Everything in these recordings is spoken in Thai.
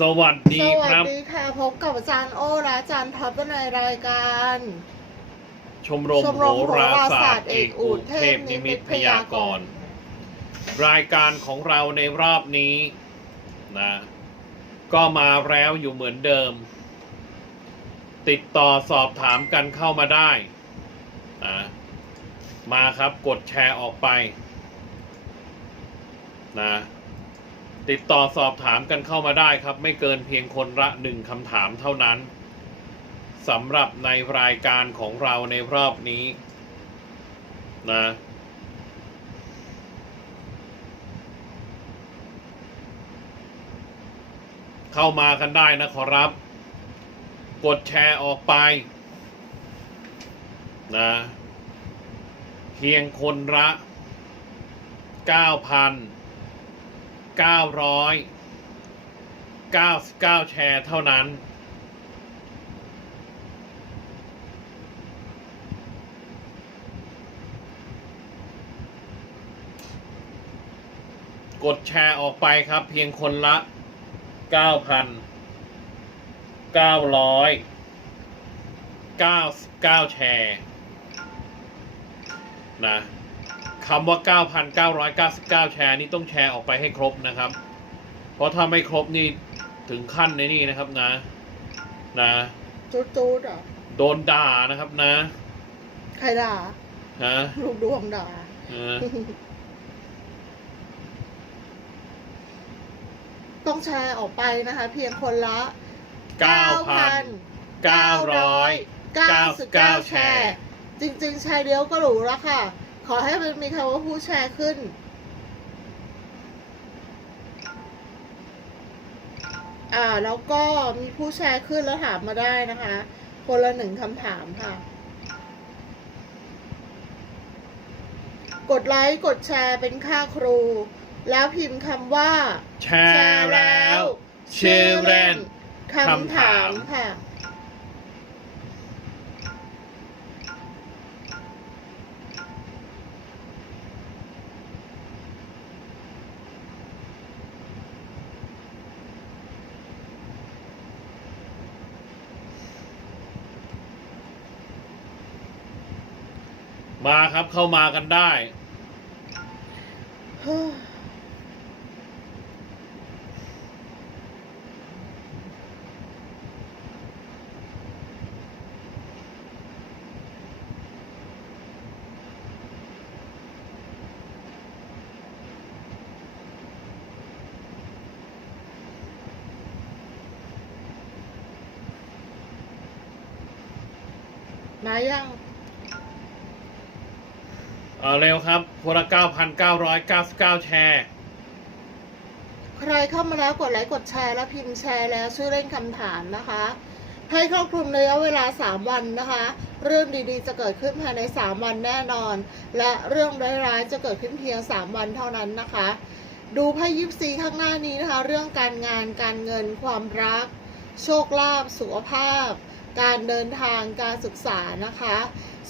สวัสดีสวัคสรับ ดีค่ะพบกับอาจารย์โอและอาจารย์ท็อปในรายการ ชมรมชมโหรมโหราราศาศาสสตตร์ร์เอกเอกอุอุเทเทพพนินิมิมิตตพพยายากรณ์รณ์ รายการของเราในรอบนี้นะก็มาแล้วอยู่เหมือนเดิม ติดต่อสอบถามกันเข้ามาได้นะมาครับกดแชร์ออกไปนะ ติดต่อสอบถามกันเข้ามาได้ครับ ไม่เกินเพียงคนละหนึ่งคำถามเท่านั้นสำหรับในรายการของเราในรอบนี้นะเข้ามากันได้นะขอรับ กดแชร์ออกไปนะเพียงคนละเก้าพันเก้าร้อยเก้าสิบเก้าแชร์เท่านั้น กดแชร์ออกไปครับเพียงคนละเก้าพันเก้าร้อยเก้าสิบเก้าแชร์นะ คำว่า 9,999 แชร์นี่ต้องแชร์ออกไปให้ครบนะครับ เพราะถ้าไม่ครบนี่ถึงขั้นในนี่นะครับนะ นะจูดจูดเหรอโดนด่านะครับนะ ใครด่าฮะลูกดวงด่าเออต้องแชร์ออกไปนะคะ เพียงคนละ9,999 999 แชร์ จริง ๆ แชร์เดียวก็หรูแล้วค่ะ ขอให้มันมีคำว่าผู้แชร์ขึ้น อ่า แล้วก็มีผู้แชร์ขึ้นแล้วถามมาได้นะคะ คนละหนึ่งคำถามค่ะ กดไลค์กดแชร์เป็นค่าครู แล้วพิมพ์คำว่า แชร์แล้วชื่อเล่นคำถามค่ะ มาครับเข้ามากันได้ มายัง เออเร็วครับคนละ9,999 แชร์ ใครเข้ามาแล้วกดไลค์กดแชร์และพิมพ์แชร์แล้วชื่อเล่นคำถามนะคะ ให้ครอบคลุมระยะเวลา 3 วันนะคะ เรื่องดีๆ จะเกิดขึ้นภายใน 3 วันแน่นอน และเรื่องร้ายๆ จะเกิดขึ้นเพียง 3 วันเท่านั้นนะคะ ดูไพ่ยิปซีข้างหน้านี้นะคะ เรื่องการงานการเงินความรัก โชคลาภสุขภาพ การเดินทางการศึกษานะคะ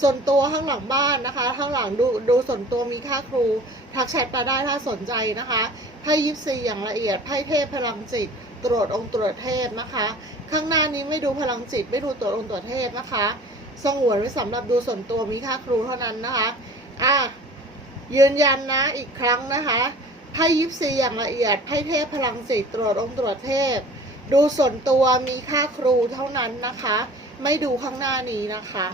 ส่วนตัวข้างหลังบ้านนะคะข้างหลังดูดูส่วนตัวมีค่าครู ทักแชทมาได้ถ้าสนใจนะคะไพ่ยิปซีอย่างละเอียดไพ่เทพพลังจิตตรวจองค์ตรวจเทพนะคะ ข้างหน้านี้ไม่ดูพลังจิต ไม่ดูตรวจองค์ตรวจเทพนะคะสงวนไว้สำหรับดูส่วนตัวมีค่าครูเท่านั้นนะคะอะยืนยันนะอีกครั้งนะคะไพ่ยิปซีอย่างละเอียดไพ่เทพพลังจิตตรวจองค์ตรวจเทพ ดูส่วนตัวมีค่าครูเท่านั้นนะคะ ไม่ดูข้างหน้านี้นะคะ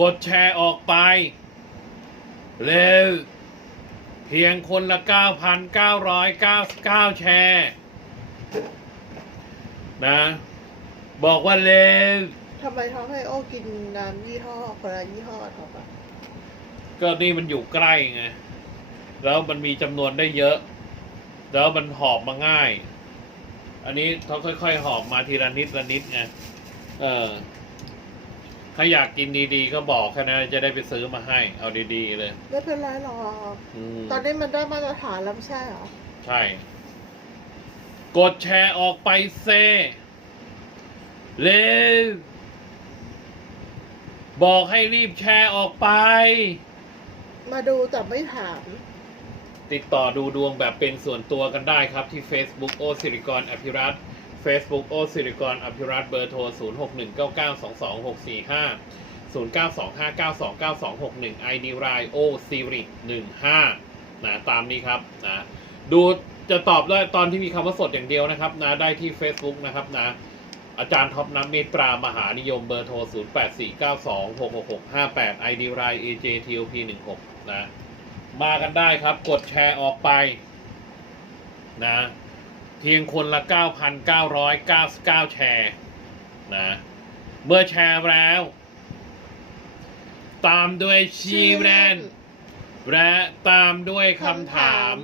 กดแชร์ออกไป เร็ว เพียงคนละ 9,999 แชร์ นะ บอกว่าเร็วทำไมท้องให้โอ้กินน้ำยี่ห้อคนละยี่ห้อท็อปอะก็นี่มันอยู่ใกล้ไง แล้วมันมีจำนวนได้เยอะ แล้วมันหอบมาง่าย อันนี้เขาค่อย ๆ หอบมาทีละนิดละนิดไงเออถ้าอยากกินดีๆ ก็บอกแค่นั้นจะได้ไปซื้อมาให้ เอาดีๆเลยไม่เป็นไรหรอกอืมตอนนี้มันได้มาตรฐานแล้วไม่ใช่เหรอใช่ กดแชร์ออกไปเซเร็วบอกให้รีบแชร์ออกไป มาดูแต่ไม่ถาม ติดต่อดูดวงแบบเป็นส่วนตัวกันได้ครับที่ Facebook โอสิริกรอภิรัต Facebook โอสิริกรอภิรัตเบอร์โทร 0 6 1 9 9 2 2 6 4 5 0 9 2 5 9 2 9 2 6 1 ID รายโอซิริ15นะตามนี้ครับนะดูจะตอบได้ตอนที่มีคำว่าสดอย่างเดียวนะครับนะได้ที่ Facebook นะครับนะอาจารย์ท็อปน้ำเมตตามหานิยมเบอร์โทร 0 8 4 9 2 6 6 6 5 8 ID ราย AJTOP 16 นะ มากันได้ครับ กดแชร์ออกไปนะเพียงคนละ 9,999 แชร์นะเมื่อแชร์แล้ว ตามด้วยชีแรนและตามด้วยคำถาม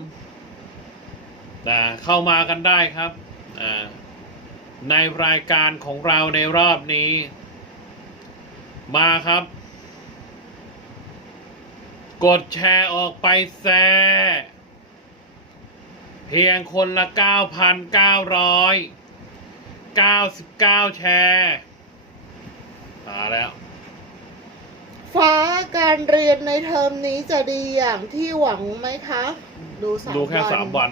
นะเข้ามากันได้ครับในรายการของเราในรอบนี้ มาครับ กดแชร์ออกไปแซ่เพียงคนละ 9,999 แชร์มาแล้ว ฟ้าการเรียนในเทอมนี้จะดีอย่างที่หวังไหมคะ ดูสามดูแค่สามวัน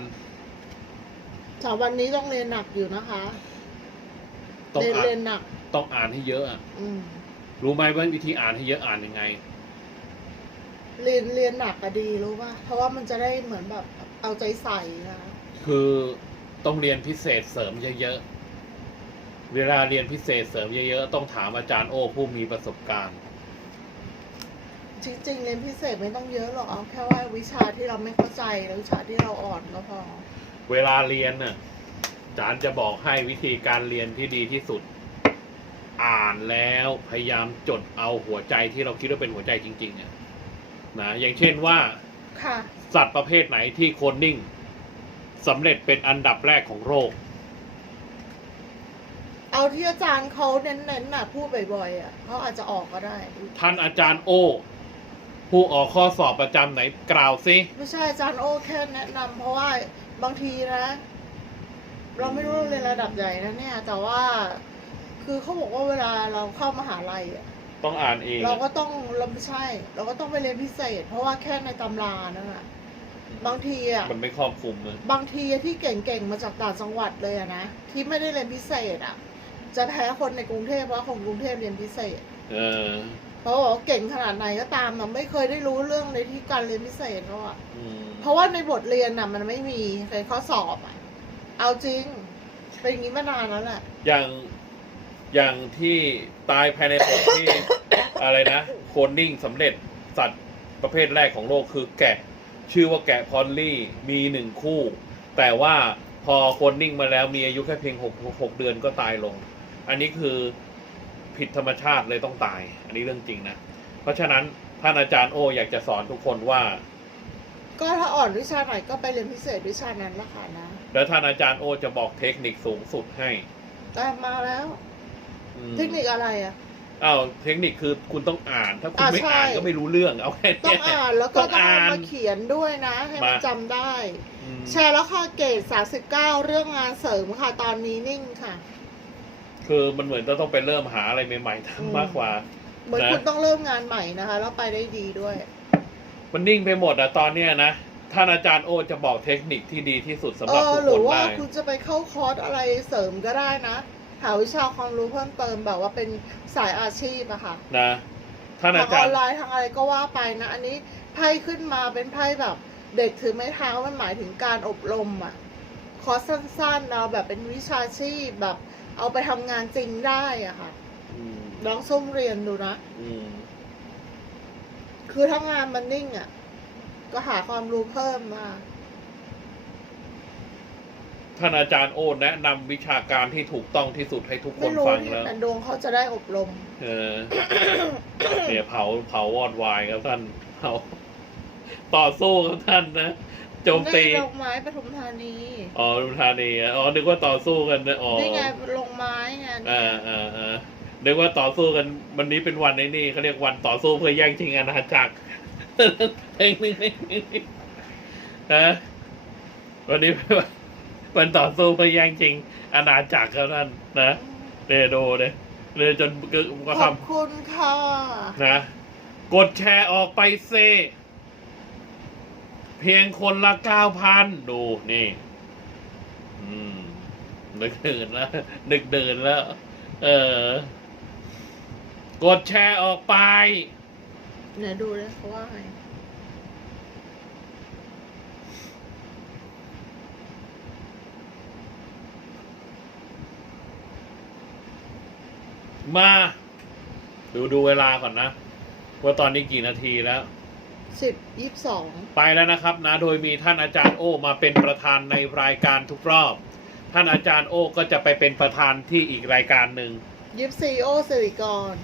สามวันนี้ต้องเรียนหนักอยู่นะคะ ต้องเรียนอ่าเรียนนหนัก ต้องอ่านให้เยอะอะอืม รู้ไหมว่าวิธีอ่านให้เยอะอ่านยังไง เรียนเรียนหนักอะดีรู้ป่ะเพราะว่ามันจะได้เหมือนแบบเอาใจใส่นะคือต้องเรียนพิเศษเสริมเยอะๆ เวลาเรียนพิเศษเสริมเยอะๆ ต้องถามอาจารย์โอ้ผู้มีประสบการณ์ จริงๆเรียนพิเศษไม่ต้องเยอะหรอกเอาแค่ว่าวิชาที่เราไม่เข้าใจหรือวิชาที่เราอ่อนก็พอ เวลาเรียนน่ะอาจารย์จะบอกให้วิธีการเรียนที่ดีที่สุด อ่านแล้วพยายามจดเอาหัวใจที่เราคิดว่าเป็นหัวใจจริงๆอะ นะอย่างเช่นว่าค่ะ สัตว์ประเภทไหนที่โคนนิ่งสำเร็จเป็นอันดับแรกของโลก เอาที่อาจารย์เขาเน้นๆน่ะพูดบ่อยๆอะเขาอาจจะออกก็ได้ ท่านอาจารย์โอ ผู้ออกข้อสอบประจำไหนกล่าวซิ ไม่ใช่อาจารย์โอแค่แนะนำเพราะว่าบางทีนะ เราไม่รู้เราเรียนระดับใหญ่นะเนี่ย แต่ว่า คือเขาบอกว่าเวลาเราเข้ามหาลัยอะ ต้องอ่านเองเราอะก็ต้องเราไม่ใช่ เราก็ต้องไปเรียนพิเศษ เพราะว่าแค่ในตำรานั่นแหะบางทีอะมันไม่ครอบคลุมเลยบางทีที่เก่งๆมาจากต่างจังหวัดเลยอะนะ ที่ไม่ได้เรียนพิเศษอะ จะแพ้คนในกรุงเทพเพราะคนกรุงเทพเรียนพิเศษ เออเพราะว่าเก่งขนาดไหนก็ตามเราไม่เคยได้รู้เรื่องในที่การเรียนพิเศษเขาอะอืมเพราะว่าในบทเรียนน่ะ มันไม่มีในข้อสอบอะเอาจริงเป็นอย่างนี้มานานแล้วแหละอย่าง อย่างที่ตายภายในบทที่ อะไรนะโคนนิ่งสำเร็จสัตว์ประเภทแรกของโลกคือแกะ ชื่อว่าแกะพอลลี่มีหนึ่งคู่ แต่ว่าพอโคนนิ่งมาแล้วมีอายุแค่เพียงหกหกเดือนก็ตายลง อันนี้คือผิดธรรมชาติเลยต้องตาย อันนี้เรื่องจริงนะ เพราะฉะนั้นท่านอาจารย์โออยากจะสอนทุกคนว่า ก็ถ้าอ่อนวิชาไหนก็ไปเรียนพิเศษวิชานั้นละค่ะนะ แล้วท่านอาจารย์โอจะบอกเทคนิคสูงสุดให้ แต่มาแล้วอืม เทคนิคอะไรอะอ้าวเทคนิคคือคุณต้องอ่าน ถ้าคุณอ่าไม่ใช่อ่านก็ไม่รู้เรื่องเอาแค่ต้อเนี้งยอ่านแล้วก็ต้ต้อองงอ่านเอามาเขียนด้วยนะ ให้มันมาจำได้อืมแชร์แล้วค่ะเกรด39เรื่องงานเสริมค่ะตอนนี้นิ่งค่ะ คือมันเหมือนจะต้องไปเริ่มหาอะไรใหม่ๆอืมทำมากกว่า เหมือนนะคุณต้องเริ่มงานใหม่นะคะ แล้วไปได้ดีด้วย มันนิ่งไปหมดอะตอนเนี้ยนะท่านอาจารย์โอจะบอกเทคนิคที่ดีที่สุดสำหเอรับอทุกหครืนอว่าได้คุณจะไปเข้าคอร์สอะไรเสริมก็ได้นะ หาวิชาความรู้เพิ่มเติมแบบว่าเป็นสายอาชีพอะค่ะนะท่านทาอางอจารอนย์ ไลน์ทางอะไรก็ว่าไปนะ อันนี้ไพ่ขึ้นมาเป็นไพ่แบบ เด็กถือไม้เท้ามันหมายถึงการอบรมอะคอร์สสั้นๆเอาแบบเป็นวิชาชีพแบบ เอาไปทำงานจริงได้อะค่ะอืมลองส้มเรียนดูนะ อืมคือถ้างานมันนิ่งอะก็หาความรู้เพิ่มมา ท่านอาจารย์โอแนะนำวิชาการที่ถูกต้องที่สุดให้ทุกคไม่นรู้ฟังที่แล้ว แต่ดวงเขาจะได้อบรม เออ เนี่ยเผาเผาวอดวายครับท่านเผาต่อสู้ครับท่านนะโจมตีนี่ไงลงไม้ปทุมธานีอ๋อลุมธานีอะอ๋อนึกว่าต่อสู้กันนะอ๋อ นี่ไงลงไม้ไงอ่าอ่าอ่านึกว่าต่อสู้กันวันนี้เป็นวันในนี่เขาเรียกวันต่อสู้เพื่อแย่งชิงอาณาจักรเพลงนึงนะวันนี้เป็นวัน วันต่อสู้เพื่อแย่งชิงอาณาจักรครับท่านนะเดโดเลยเลยจนกึกก็ขทอบคุณค่ะำนะ กดแชร์ออกไปเซ เพียงคนละเก้าพันดูนี่ อืมนึกเดินแล้วนึกเดินแล้ว เออ กดแชร์ออกไปเนี่ยดูเลยเขาว่าไง มา ดูดูเวลาก่อนนะ ว่าตอนนี้กี่นาทีแล้ว สิบยี่สิบสองไปแล้วนะครับนะ โดยมีท่านอาจารย์โอมาเป็นประธานในรายการทุกรอบ ท่านอาจารย์โอก็จะไปเป็นประธานที่อีกรายการหนึ่ง ยี่สิบสี่โอสิริกร